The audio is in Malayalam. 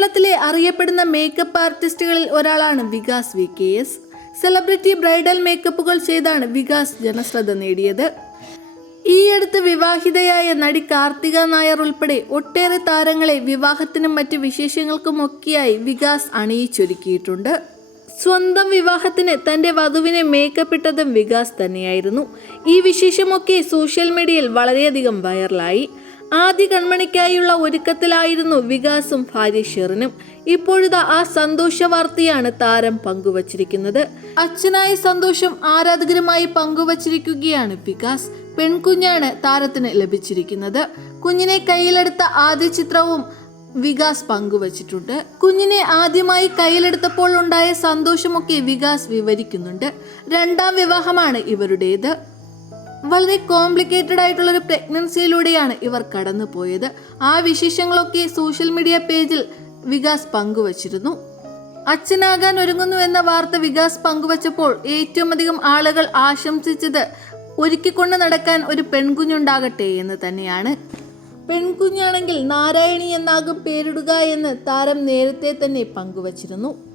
കേരളത്തിലെ അറിയപ്പെടുന്ന മേക്കപ്പ് ആർട്ടിസ്റ്റുകളിൽ ഒരാളാണ് Vikas V K S. Celebrity bridal മേക്കപ്പുകൾ ചെയ്താണ് വികാസ് ജനശ്രദ്ധ നേടിയത്. ഈയടുത്ത് വിവാഹിതയായ നടി കാർത്തിക നായർ ഉൾപ്പെടെ ഒട്ടേറെ താരങ്ങളെ വിവാഹത്തിനും മറ്റ് വിശേഷങ്ങൾക്കുമൊക്കെയായി വികാസ് അണിയിച്ചൊരുക്കിയിട്ടുണ്ട്. സ്വന്തം വിവാഹത്തിന് തന്റെ വധുവിനെ മേക്കപ്പ് ഇട്ടതും വികാസ് തന്നെയായിരുന്നു. ഈ വിശേഷമൊക്കെ സോഷ്യൽ മീഡിയയിൽ വളരെയധികം വൈറലായി ആദ്യ കൺമണിക്കായുള്ള ഒരുക്കത്തിലായിരുന്നു വികാസും ഭാര്യ ഷെറിനും. ഇപ്പോഴത്തെ ആ സന്തോഷ വാർത്തയാണ് താരം പങ്കുവച്ചിരിക്കുന്നത്. അച്ഛനായ സന്തോഷം ആരാധകരുമായി പങ്കുവച്ചിരിക്കുകയാണ് വികാസ്. പെൺകുഞ്ഞാണ് താരത്തിന് ലഭിച്ചിരിക്കുന്നത്. കുഞ്ഞിനെ കയ്യിലെടുത്ത ആദ്യ ചിത്രവും വികാസ് പങ്കുവച്ചിട്ടുണ്ട്. കുഞ്ഞിനെ ആദ്യമായി കയ്യിലെടുത്തപ്പോൾ ഉണ്ടായ സന്തോഷമൊക്കെ വികാസ് വിവരിക്കുന്നുണ്ട്. രണ്ടാം വിവാഹമാണ് ഇവരുടേത്. വളരെ കോംപ്ലിക്കേറ്റഡ് ആയിട്ടുള്ള ഒരു പ്രഗ്നൻസിയിലൂടെയാണ് ഇവർ കടന്നു പോയത് ആ വിശേഷങ്ങളൊക്കെ സോഷ്യൽ മീഡിയ പേജിൽ വികാസ് പങ്കുവച്ചിരുന്നു. അച്ഛനാകാൻ ഒരുങ്ങുന്നു എന്ന വാർത്ത വികാസ് പങ്കുവച്ചപ്പോൾ ഏറ്റവും അധികം ആളുകൾ ആശംസിച്ചത് ഒരുക്കിക്കൊണ്ട് നടക്കാൻ ഒരു പെൺകുഞ്ഞുണ്ടാകട്ടെ എന്ന് തന്നെയാണ്. പെൺകുഞ്ഞാണെങ്കിൽ നാരായണി എന്നാകും പേരിടുക എന്ന് താരം നേരത്തെ തന്നെ പങ്കുവച്ചിരുന്നു.